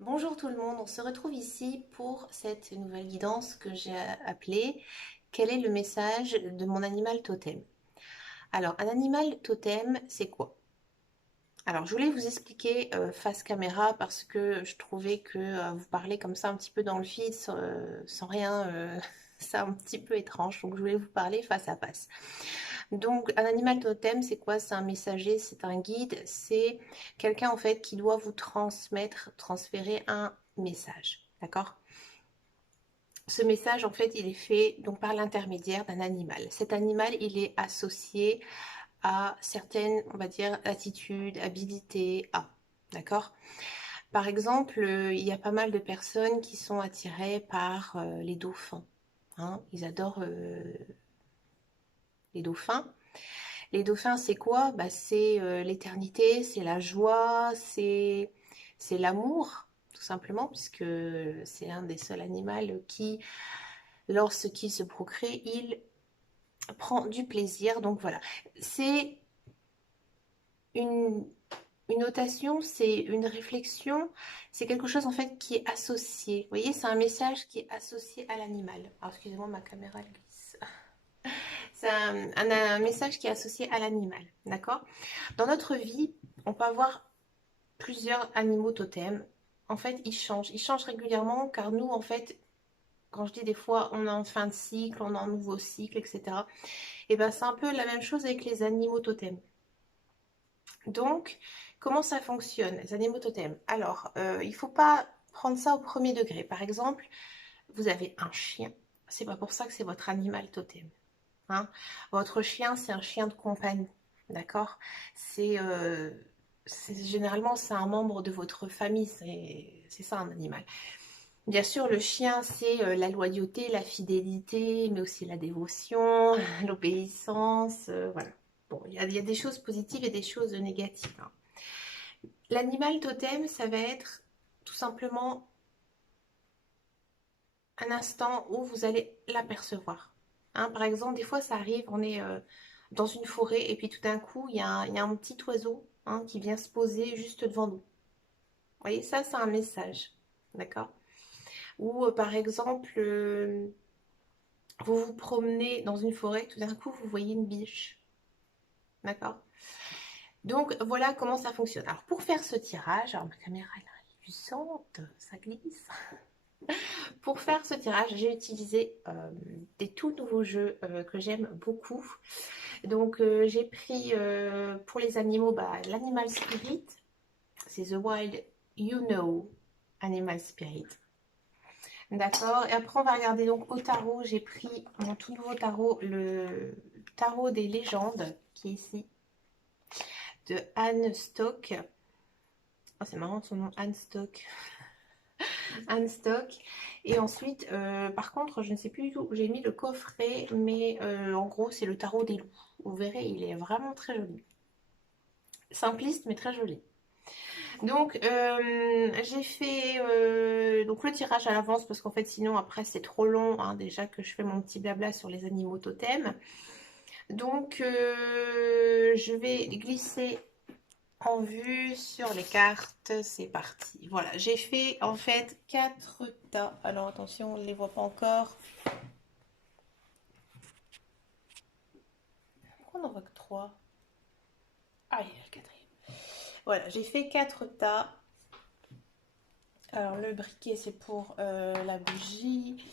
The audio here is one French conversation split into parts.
Bonjour tout le monde, on se retrouve ici pour cette nouvelle guidance que j'ai appelée Quel est le message de mon animal totem? Alors, un animal totem, c'est quoi? Alors, je voulais vous expliquer face caméra parce que je trouvais que vous parlez comme ça un petit peu dans le vide sans rien, c'est un petit peu étrange. Donc, je voulais vous parler face à face. Donc, un animal totem, c'est quoi? C'est un messager, c'est un guide, c'est quelqu'un en fait qui doit vous transférer un message. D'accord? Ce message, en fait, il est fait donc par l'intermédiaire d'un animal. Cet animal, il est associé à certaines, on va dire, attitudes, habilités, d'accord? Par exemple, il y a pas mal de personnes qui sont attirées par les dauphins. Hein. Ils adorent les dauphins. Les dauphins, c'est quoi? Bah, c'est l'éternité, c'est la joie, c'est l'amour, tout simplement, puisque c'est un des seuls animaux qui, lorsqu'il se procrée, il prend du plaisir. Donc voilà, c'est une, une notation, c'est une réflexion, c'est quelque chose en fait qui est associé. Vous voyez, c'est un message qui est associé à l'animal. Alors excusez-moi, ma caméra elle glisse. C'est un message qui est associé à l'animal, d'accord? Dans notre vie, on peut avoir plusieurs animaux totems. En fait, ils changent régulièrement car nous, en fait, quand je dis des fois, on est en fin de cycle, on est en nouveau cycle, etc. Et ben, c'est un peu la même chose avec les animaux totems. Donc, comment ça fonctionne, les animaux totems? Alors, il ne faut pas prendre ça au premier degré. Par exemple, vous avez un chien. C'est pas pour ça que c'est votre animal totem. Hein. Votre chien, c'est un chien de compagnie. D'accord? C'est généralement c'est un membre de votre famille. C'est ça un animal. Bien sûr, le chien, c'est la loyauté, la fidélité, mais aussi la dévotion, l'obéissance. Voilà. Bon, il y a des choses positives et des choses négatives. Hein. L'animal totem, ça va être tout simplement un instant où vous allez l'apercevoir. Hein, par exemple, des fois, ça arrive, on est dans une forêt et puis tout d'un coup, il y a un petit oiseau hein, qui vient se poser juste devant nous. Vous voyez, ça, c'est un message. D'accord? Ou par exemple, vous vous promenez dans une forêt, tout d'un coup, vous voyez une biche. D'accord? Donc, voilà comment ça fonctionne. Alors, pour faire ce tirage, alors ma caméra est luisante, ça glisse. Pour faire ce tirage, j'ai utilisé des tout nouveaux jeux que j'aime beaucoup. Donc, j'ai pris pour les animaux l'Animal Spirit. C'est The Wild You Know Animal Spirit. D'accord. Et après, on va regarder donc au tarot. J'ai pris mon tout nouveau tarot, le tarot des légendes, qui est ici, de Anne Stock. Oh, c'est marrant son nom, Anne Stock. Anne Stock. Et ensuite, par contre, je ne sais plus du tout où j'ai mis le coffret, mais en gros, c'est le tarot des loups. Vous verrez, il est vraiment très joli. Simpliste, mais très joli. Donc, j'ai fait donc le tirage à l'avance parce qu'en fait, sinon, après, c'est trop long. Hein, déjà que je fais mon petit blabla sur les animaux totems. Donc, je vais glisser en vue sur les cartes. C'est parti. Voilà, j'ai fait en fait 4 tas. Alors, attention, on ne les voit pas encore. Pourquoi on n'en voit que 3? Ah, il y a le quatrième. Voilà, j'ai fait 4 tas. Alors, le briquet, c'est pour la bougie.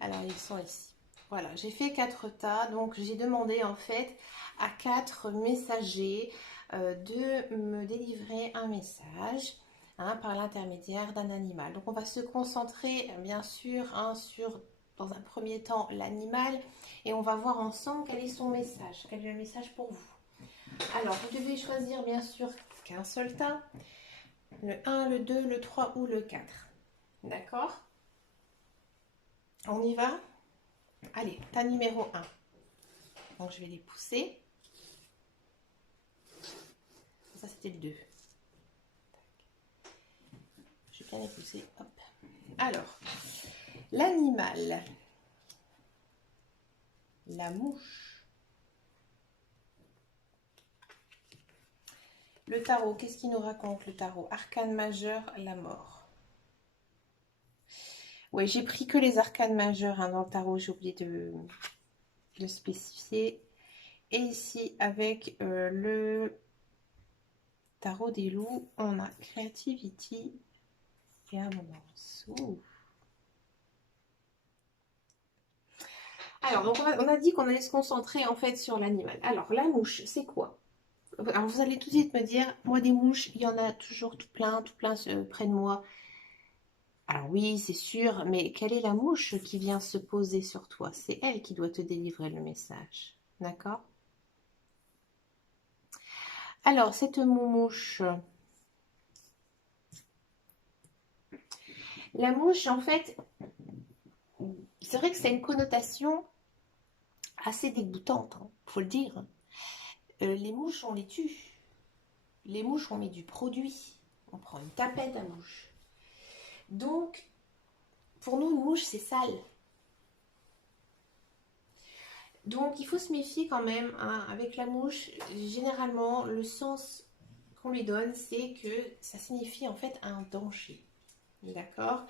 Alors, ils sont ici. Voilà, j'ai fait 4 tas. Donc, j'ai demandé en fait à 4 messagers de me délivrer un message hein, par l'intermédiaire d'un animal. Donc, on va se concentrer bien sûr hein, sur, dans un premier temps, l'animal et on va voir ensemble quel est son message. Quel est le message pour vous? Alors, vous devez choisir bien sûr qu'un seul tas, le 1, le 2, le 3 ou le 4. D'accord? On y va? Allez, tas numéro 1. Donc, je vais les pousser. Ça, c'était le 2. Je vais bien les pousser. Hop. Alors, l'animal. La mouche. Le tarot, qu'est-ce qu'il nous raconte le tarot? Arcane majeur, la mort. Oui, j'ai pris que les arcanes majeures hein, dans le tarot, j'ai oublié de spécifier. Et ici, avec le tarot des loups, on a Creativity et Abondance. Ouh. Alors, donc on a dit qu'on allait se concentrer en fait sur l'animal. Alors, la mouche, c'est quoi? Alors, vous allez tout de suite me dire, moi des mouches, il y en a toujours tout plein près de moi. Alors oui, c'est sûr, mais quelle est la mouche qui vient se poser sur toi? C'est elle qui doit te délivrer le message. D'accord? Alors, cette mouche, la mouche, en fait, c'est vrai que c'est une connotation assez dégoûtante, hein, faut le dire. Les mouches, on les tue. Les mouches, on met du produit. On prend une tapette à mouche. Donc, pour nous, une mouche, c'est sale. Donc, il faut se méfier quand même hein, avec la mouche. Généralement, le sens qu'on lui donne, c'est que ça signifie en fait un danger. D'accord?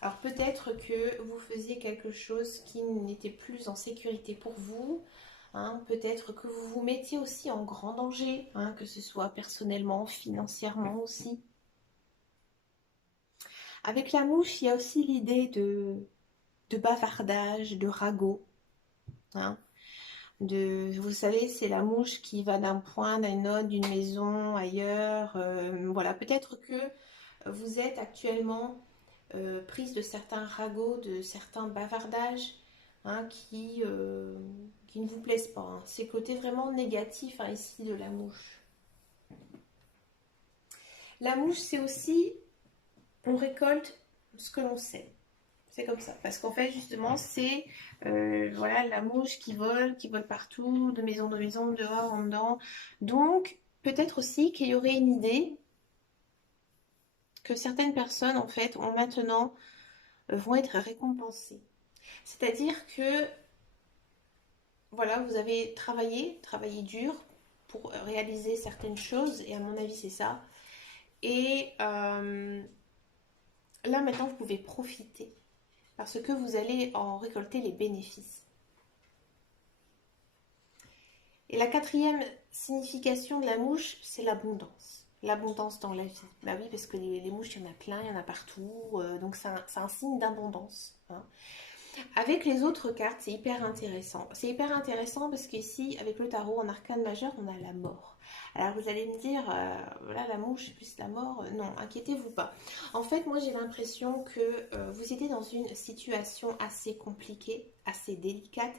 Alors, peut-être que vous faisiez quelque chose qui n'était plus en sécurité pour vous. Hein, peut-être que vous vous mettiez aussi en grand danger, hein, que ce soit personnellement, financièrement aussi. Avec la mouche, il y a aussi l'idée de bavardage, de ragot. Hein. Vous savez, c'est la mouche qui va d'un point à une autre, d'une maison ailleurs. Voilà, peut-être que vous êtes actuellement prise de certains ragots, de certains bavardages hein, qui ne vous plaisent pas. Hein. C'est le côté vraiment négatif hein, ici de la mouche. La mouche, c'est aussi, on récolte ce que l'on sait. C'est comme ça. Parce qu'en fait, justement, c'est voilà, la mouche qui vole partout, de maison, dehors, en dedans. Donc, peut-être aussi qu'il y aurait une idée que certaines personnes, en fait, ont maintenant, vont être récompensées. C'est-à-dire que, voilà, vous avez travaillé dur pour réaliser certaines choses, et à mon avis, c'est ça. Et là, maintenant, vous pouvez profiter parce que vous allez en récolter les bénéfices. Et la quatrième signification de la mouche, c'est l'abondance. L'abondance dans la vie. Bah oui, parce que les mouches, il y en a plein, il y en a partout. Donc c'est un signe d'abondance. Hein. Avec les autres cartes, c'est hyper intéressant. C'est hyper intéressant parce qu'ici, avec le tarot en arcane majeur, on a la mort. Alors vous allez me dire, voilà la mouche plus la mort, non, inquiétez-vous pas. En fait, moi j'ai l'impression que vous étiez dans une situation assez compliquée, assez délicate.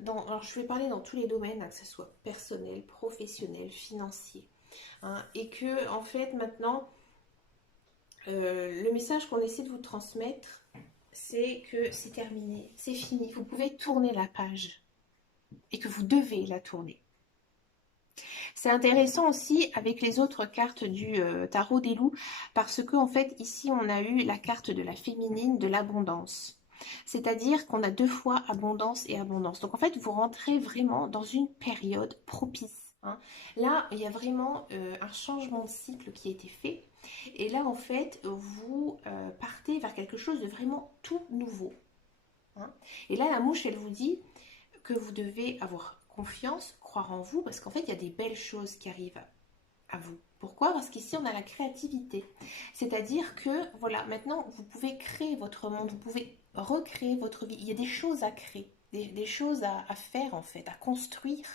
Alors je vais parler dans tous les domaines, hein, que ce soit personnel, professionnel, financier. Hein, et que en fait maintenant, le message qu'on essaie de vous transmettre, c'est que c'est terminé, c'est fini. Vous pouvez tourner la page et que vous devez la tourner. C'est intéressant aussi avec les autres cartes du tarot des loups parce que en fait ici on a eu la carte de la féminine de l'abondance. C'est-à-dire qu'on a deux fois abondance et abondance. Donc en fait vous rentrez vraiment dans une période propice. Hein. Là il y a vraiment un changement de cycle qui a été fait. Et là en fait vous partez vers quelque chose de vraiment tout nouveau. Hein. Et là la mouche elle vous dit que vous devez avoir confiance, croire en vous, parce qu'en fait, il y a des belles choses qui arrivent à vous. Pourquoi? Parce qu'ici, on a la créativité. C'est-à-dire que, voilà, maintenant, vous pouvez créer votre monde, vous pouvez recréer votre vie. Il y a des choses à créer, des choses à faire, en fait, à construire.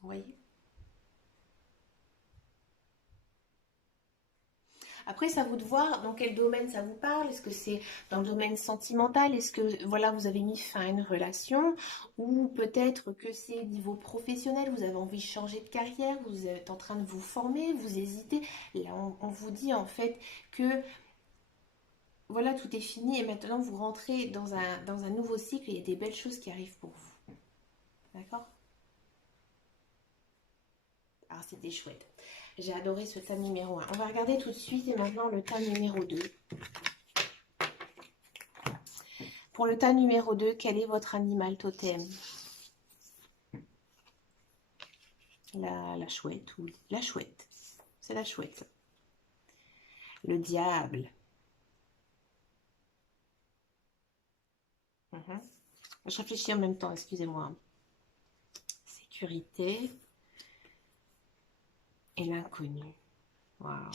Vous voyez? Après, c'est à vous de voir dans quel domaine ça vous parle. Est-ce que c'est dans le domaine sentimental? Est-ce que voilà, vous avez mis fin à une relation? Ou peut-être que c'est niveau professionnel, vous avez envie de changer de carrière, vous êtes en train de vous former, vous hésitez. Là, on vous dit en fait que voilà, tout est fini et maintenant vous rentrez dans un nouveau cycle et il y a des belles choses qui arrivent pour vous. D'accord? Alors, c'était chouette. J'ai adoré ce tas numéro 1. On va regarder tout de suite et maintenant le tas numéro 2. Pour le tas numéro 2, quel est votre animal totem? La chouette ou la chouette. C'est la chouette. Le diable. Mhm. Je réfléchis en même temps, excusez-moi. Sécurité et l'inconnu. Waouh.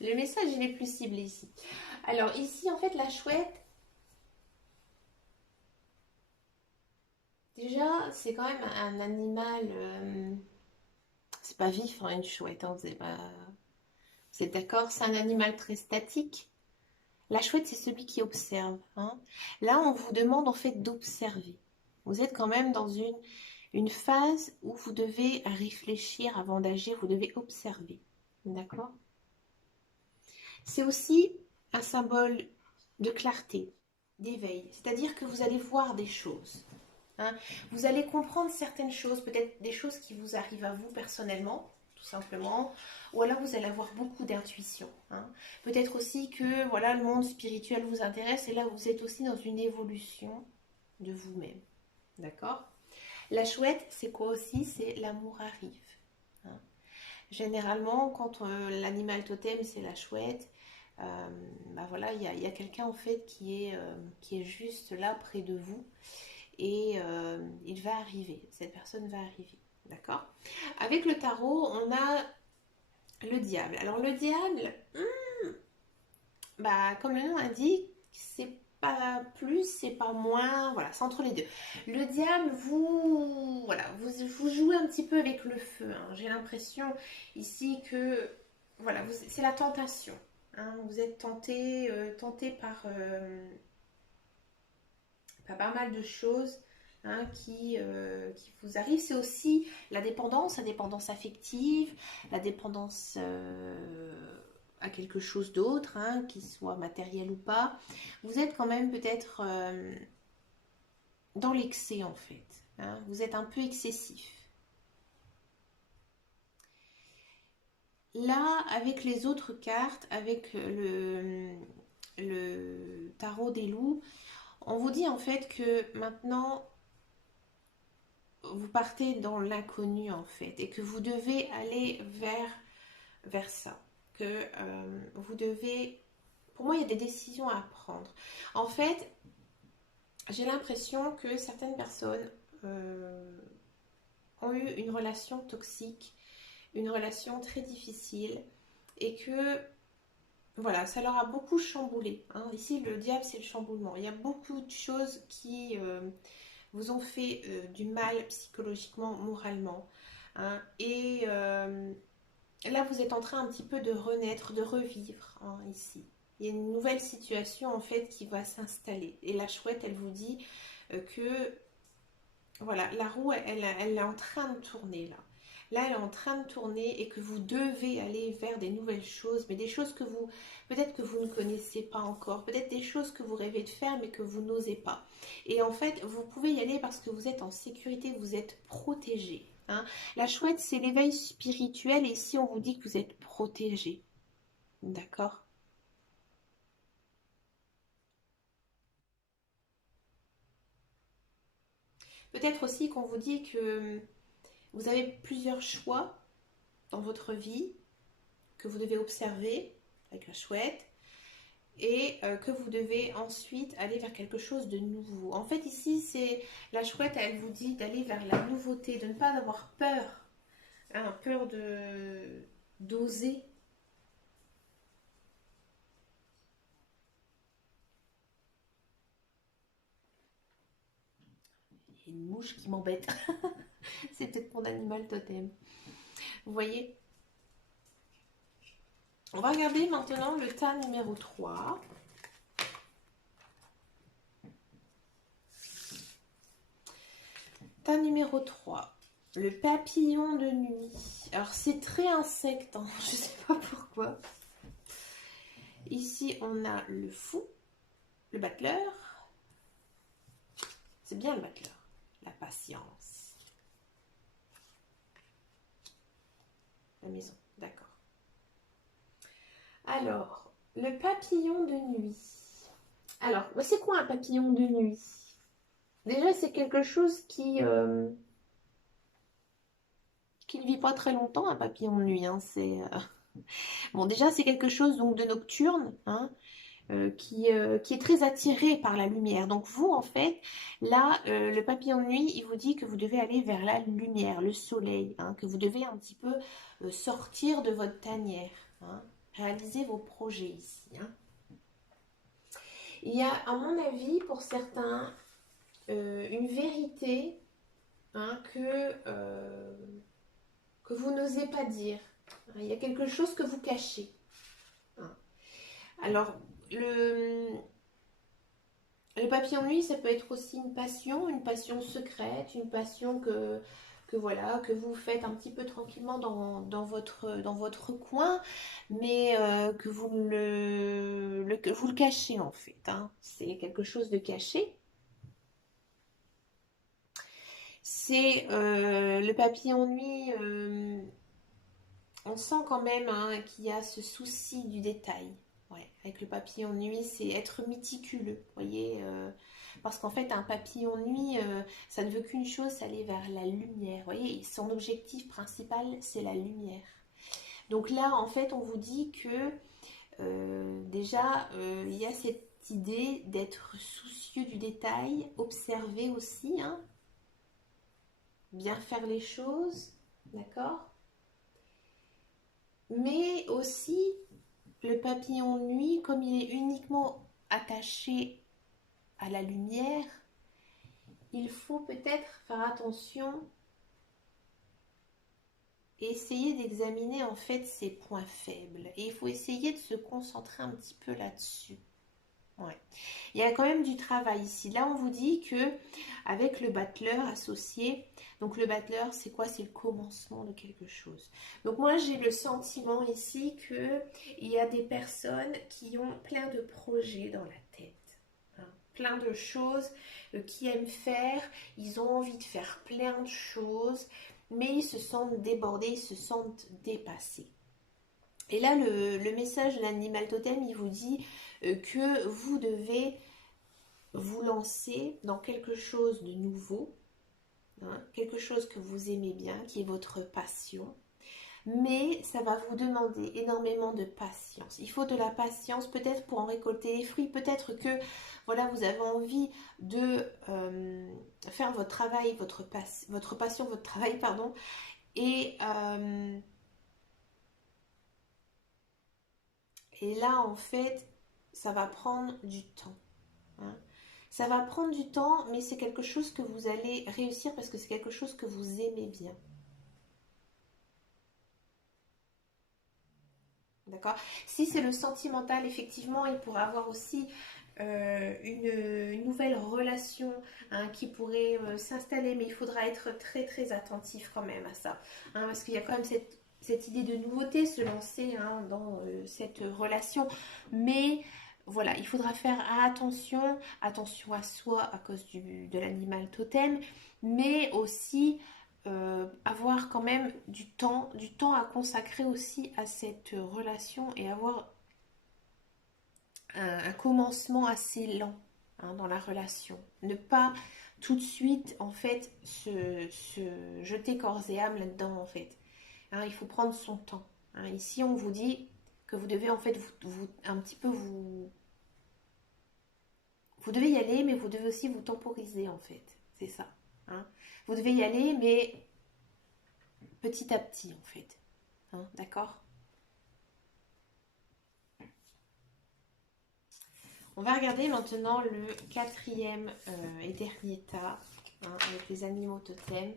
Le message, il est plus ciblé ici. Alors ici, en fait, la chouette, déjà, c'est quand même un animal... c'est pas vif, hein, une chouette, hein, vous êtes d'accord? C'est un animal très statique. La chouette, c'est celui qui observe, hein. Là, on vous demande en fait d'observer. Vous êtes quand même dans une phase où vous devez réfléchir avant d'agir, vous devez observer. D'accord? C'est aussi un symbole de clarté, d'éveil. C'est-à-dire que vous allez voir des choses, hein. Vous allez comprendre certaines choses, peut-être des choses qui vous arrivent à vous personnellement, tout simplement, ou alors vous allez avoir beaucoup d'intuition, hein. Peut-être aussi que voilà, le monde spirituel vous intéresse et là vous êtes aussi dans une évolution de vous-même. D'accord? La chouette, c'est quoi aussi? C'est l'amour arrive, hein. Généralement, quand l'animal totem, c'est la chouette, bah voilà, il y a quelqu'un en fait qui est juste là près de vous et il va arriver, cette personne va arriver, d'accord? Avec le tarot, on a le diable. Alors le diable, bah, comme le nom indique, c'est pas plus, c'est pas moins, voilà, c'est entre les deux. Le diable, voilà, vous jouez un petit peu avec le feu, hein. J'ai l'impression ici que, voilà, c'est la tentation, hein. Vous êtes tenté par pas mal de choses, hein, qui vous arrivent. C'est aussi la dépendance affective, la dépendance à quelque chose d'autre, hein, qui soit matériel ou pas. Vous êtes quand même peut-être dans l'excès en fait, hein. Vous êtes un peu excessif. Là, avec les autres cartes, avec le tarot des loups, on vous dit en fait que maintenant vous partez dans l'inconnu en fait et que vous devez aller vers ça. Que vous devez... Pour moi, il y a des décisions à prendre. En fait, j'ai l'impression que certaines personnes ont eu une relation toxique, une relation très difficile et que voilà, ça leur a beaucoup chamboulé, hein. Ici, le diable, c'est le chamboulement. Il y a beaucoup de choses qui vous ont fait du mal psychologiquement, moralement, hein. Et là, vous êtes en train un petit peu de renaître, de revivre, hein, ici. Il y a une nouvelle situation en fait qui va s'installer. Et la chouette, elle vous dit que voilà, la roue, elle est en train de tourner là. Là, elle est en train de tourner et que vous devez aller vers des nouvelles choses, mais des choses que vous, peut-être que vous ne connaissez pas encore, peut-être des choses que vous rêvez de faire mais que vous n'osez pas. Et en fait, vous pouvez y aller parce que vous êtes en sécurité, vous êtes protégé, hein. La chouette, c'est l'éveil spirituel et ici, on vous dit que vous êtes protégé. D'accord? Peut-être aussi qu'on vous dit que vous avez plusieurs choix dans votre vie que vous devez observer avec la chouette et que vous devez ensuite aller vers quelque chose de nouveau. En fait, ici, c'est la chouette, elle vous dit d'aller vers la nouveauté, de ne pas avoir peur, hein, peur de d'oser. Il y a une mouche qui m'embête. C'est peut-être mon animal totem. Vous voyez? On va regarder maintenant le tas numéro 3. Tas numéro 3. Le papillon de nuit. Alors c'est très insecte, hein. Je sais pas pourquoi. Ici on a le fou, le battleur. C'est bien le battleur. La patience. La maison, d'accord. Alors, le papillon de nuit. Alors, c'est quoi un papillon de nuit? Déjà, c'est quelque chose qui ne vit pas très longtemps, un papillon de nuit. Hein, bon, déjà, c'est quelque chose donc de nocturne, hein, qui est très attiré par la lumière. Donc vous, en fait, là, le papillon de nuit, il vous dit que vous devez aller vers la lumière, le soleil, hein, que vous devez un petit peu sortir de votre tanière, hein, réaliser vos projets ici. Hein. Il y a, à mon avis, pour certains, une vérité, hein, que vous n'osez pas dire. Il y a quelque chose que vous cachez. Hein. Alors, le papillon nuit, ça peut être aussi une passion secrète, une passion que voilà, que vous faites un petit peu tranquillement dans votre coin, mais que que vous le cachez en fait. Hein. C'est quelque chose de caché. C'est le papillon nuit. On sent quand même hein, qu'il y a ce souci du détail. Ouais, avec le papillon nuit, c'est être méticuleux, vous voyez, parce qu'en fait, un papillon nuit, ça ne veut qu'une chose, c'est aller vers la lumière, vous voyez, et son objectif principal, c'est la lumière. Donc là, en fait, on vous dit que déjà, il y a cette idée d'être soucieux du détail, observer aussi, hein, bien faire les choses, d'accord? Mais aussi, le papillon de nuit, comme il est uniquement attaché à la lumière, il faut peut-être faire attention et essayer d'examiner en fait ses points faibles. Et il faut essayer de se concentrer un petit peu là-dessus. Ouais. Il y a quand même du travail ici. Là, on vous dit que avec le battleur associé, donc le battleur, c'est quoi? C'est le commencement de quelque chose. Donc moi, j'ai le sentiment ici que il y a des personnes qui ont plein de projets dans la tête, hein, plein de choses qu'ils aiment faire. Ils ont envie de faire plein de choses, mais ils se sentent débordés, ils se sentent dépassés. Et là, le message de l'animal totem, il vous dit que vous devez vous lancer dans quelque chose de nouveau, hein, quelque chose que vous aimez bien, qui est votre passion. Mais ça va vous demander énormément de patience. Il faut de la patience peut-être pour en récolter les fruits. Peut-être que voilà, vous avez envie de faire votre travail, votre passion, votre travail, pardon. Et, euh, et là, en fait, ça va prendre du temps. Hein. Ça va prendre du temps, mais c'est quelque chose que vous allez réussir parce que c'est quelque chose que vous aimez bien. D'accord? Si c'est le sentimental, effectivement, il pourrait avoir aussi une nouvelle relation hein, qui pourrait s'installer, mais il faudra être très très attentif quand même à ça. Hein, parce qu'il y a quand même cette idée de nouveauté, se lancer hein, dans cette relation. Mais voilà, il faudra faire attention à soi à cause de l'animal totem, mais aussi avoir quand même du temps à consacrer aussi à cette relation et avoir un commencement assez lent hein, dans la relation. Ne pas tout de suite en fait se jeter corps et âme là-dedans en fait. Hein, il faut prendre son temps. Hein. Ici on vous dit que vous devez en fait un petit peu vous devez y aller mais vous devez aussi vous temporiser en fait. C'est ça. Hein. Vous devez y aller mais petit à petit en fait. Hein, d'accord. On va regarder maintenant le quatrième et dernier tas hein, avec les animaux totems.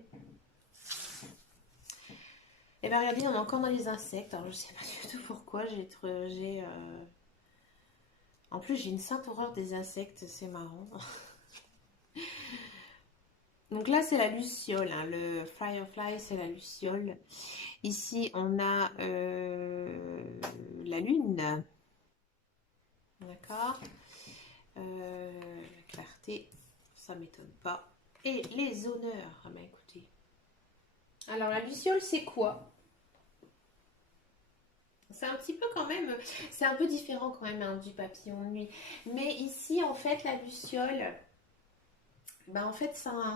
Et bien regardez, on est encore dans les insectes. Alors je sais pas du tout pourquoi. En plus j'ai une sainte horreur des insectes, c'est marrant. Donc là c'est la luciole, hein. Le firefly c'est la luciole. Ici on a la lune. D'accord. La clarté, ça m'étonne pas. Et les honneurs, ah bah écoutez. Alors la luciole c'est quoi? C'est un petit peu quand même, c'est un peu différent quand même hein, du papillon de nuit. Mais ici en fait la luciole, Bah en fait,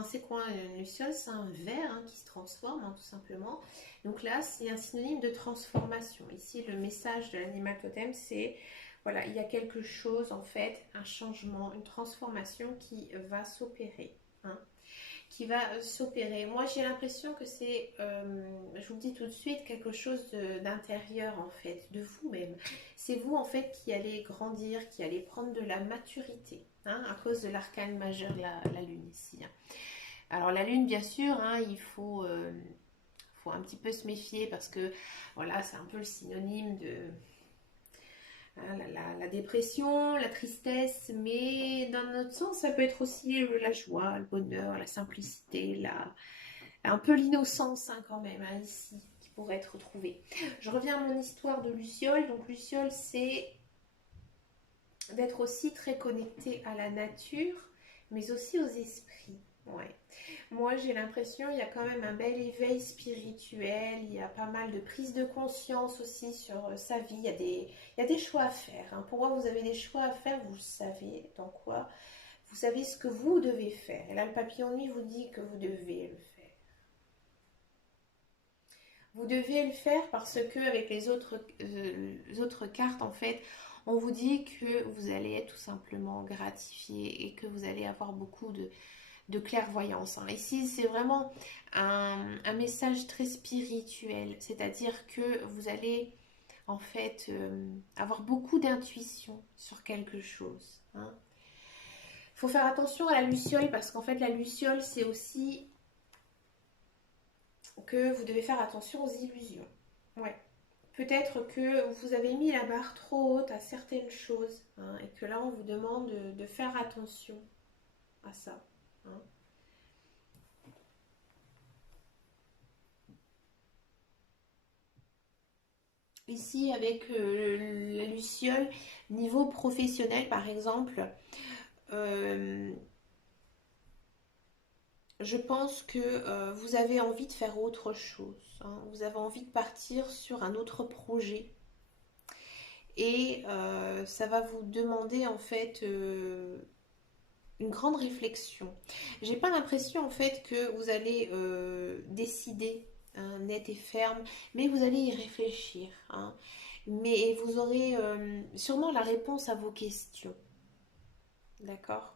c'est quoi une luciole? C'est un ver hein, qui se transforme, hein, tout simplement. Donc là, c'est un synonyme de transformation. Ici, le message de l'animal totem, c'est voilà, il y a quelque chose, en fait, un changement, une transformation qui va s'opérer. Hein, qui va s'opérer. Moi, j'ai l'impression que c'est, je vous le dis tout de suite, quelque chose d'intérieur, en fait, de vous-même. C'est vous, en fait, qui allez grandir, qui allez prendre de la maturité, hein, à cause de l'arcane majeur, la Lune, ici. Hein. Alors, la Lune, bien sûr, hein, faut un petit peu se méfier parce que, voilà, c'est un peu le synonyme de hein, la dépression, la tristesse, mais dans notre sens, ça peut être aussi la joie, le bonheur, la simplicité, un peu l'innocence hein, quand même, hein, ici, qui pourrait être retrouvée. Je reviens à mon histoire de Luciole. Donc Luciole, c'est d'être aussi très connecté à la nature, mais aussi aux esprits. Ouais. Moi, j'ai l'impression il y a quand même un bel éveil spirituel, il y a pas mal de prise de conscience aussi sur sa vie, il y a des choix à faire. Hein. Pour moi, vous avez des choix à faire, vous savez dans quoi, vous savez ce que vous devez faire. Et là, le papillon de nuit vous dit que vous devez le faire. Vous devez le faire parce que avec les autres cartes, en fait, on vous dit que vous allez être tout simplement gratifié et que vous allez avoir beaucoup de clairvoyance. Hein. Ici, c'est vraiment un message très spirituel, c'est-à-dire que vous allez en fait avoir beaucoup d'intuition sur quelque chose. Hein. Il faut faire attention à la luciole parce qu'en fait, la luciole, c'est aussi que vous devez faire attention aux illusions. Ouais. Peut-être que vous avez mis la barre trop haute à certaines choses hein, et que là, on vous demande de faire attention à ça. Hein. Ici, avec la luciole, niveau professionnel par exemple, euh, je pense que vous avez envie de faire autre chose. Hein. Vous avez envie de partir sur un autre projet. Et ça va vous demander en fait une grande réflexion. J'ai pas l'impression en fait que vous allez décider hein, net et ferme, mais vous allez y réfléchir. Hein. Mais vous aurez sûrement la réponse à vos questions. D'accord?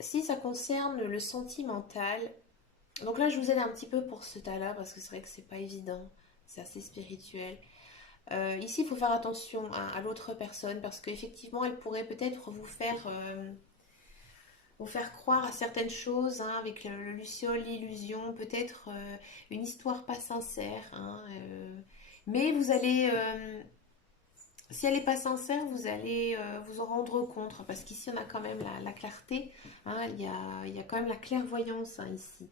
Si ça concerne le sentimental, donc là je vous aide un petit peu pour ce tas-là parce que c'est vrai que c'est pas évident, c'est assez spirituel. Ici, il faut faire attention à l'autre personne parce qu'effectivement, elle pourrait peut-être vous faire croire à certaines choses hein, avec le luciole, l'illusion, peut-être une histoire pas sincère. Hein, mais vous allez, si elle n'est pas sincère, vous allez vous en rendre compte parce qu'ici, on a quand même la clarté. Hein, il y a quand même la clairvoyance hein, ici.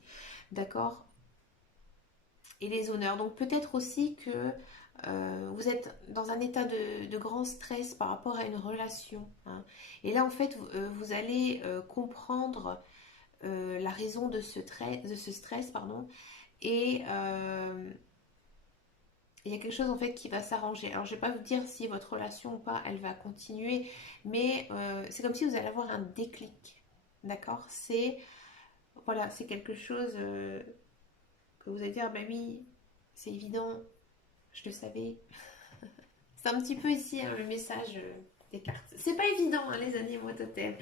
D'accord? Et les honneurs. Donc peut-être aussi que vous êtes dans un état de grand stress par rapport à une relation. Hein. Et là, en fait, vous allez comprendre la raison de ce stress, pardon, et il y a quelque chose en fait qui va s'arranger. Alors, je ne vais pas vous dire si votre relation ou pas, elle va continuer, mais c'est comme si vous allez avoir un déclic. D'accord? C'est voilà, c'est quelque chose que vous allez dire, bah oui, c'est évident, je le savais. C'est un petit peu ici hein, le message des cartes. C'est pas évident, hein, les animaux totems.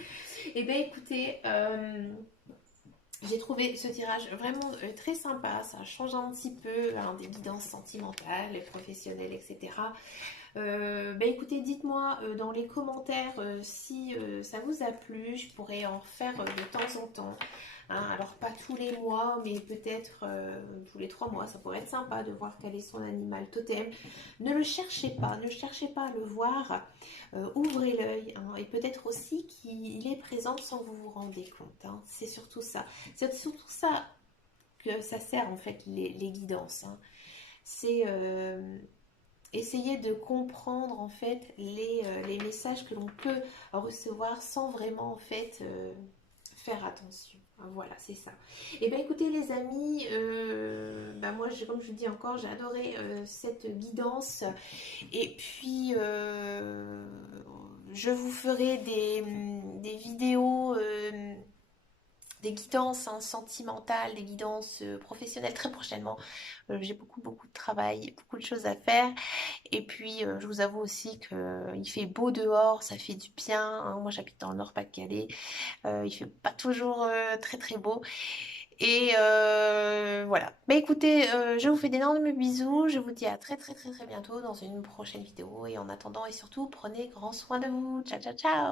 Eh bien, écoutez, j'ai trouvé ce tirage vraiment très sympa. Ça change un petit peu hein, des guidances sentimentales, et professionnelles, etc. Ben écoutez, dites-moi dans les commentaires si ça vous a plu. Je pourrais en faire de temps en temps. Hein. Alors pas tous les mois, mais peut-être tous les 3 mois. Ça pourrait être sympa de voir quel est son animal totem. Ne le cherchez pas, ne cherchez pas à le voir. Ouvrez l'œil. Hein. Et peut-être aussi qu'il est présent sans que vous vous rendez compte. Hein. C'est surtout ça. C'est surtout ça que ça sert en fait les guidances. Hein. C'est essayer de comprendre en fait les messages que l'on peut recevoir sans vraiment en fait faire attention. Voilà, c'est ça. Et bien écoutez les amis, bah moi comme je vous dis encore, j'ai adoré cette guidance. Et puis Je vous ferai des vidéos, des guidances hein, sentimentales, des guidances professionnelles très prochainement. J'ai beaucoup de travail, beaucoup de choses à faire. Et puis, je vous avoue aussi qu'il fait beau dehors, ça fait du bien, hein. Moi, j'habite dans le Nord-Pas-de-Calais. Il fait pas toujours très beau. Et voilà. Bah écoutez, je vous fais d'énormes bisous. Je vous dis à très bientôt dans une prochaine vidéo. Et en attendant et surtout, prenez grand soin de vous. Ciao.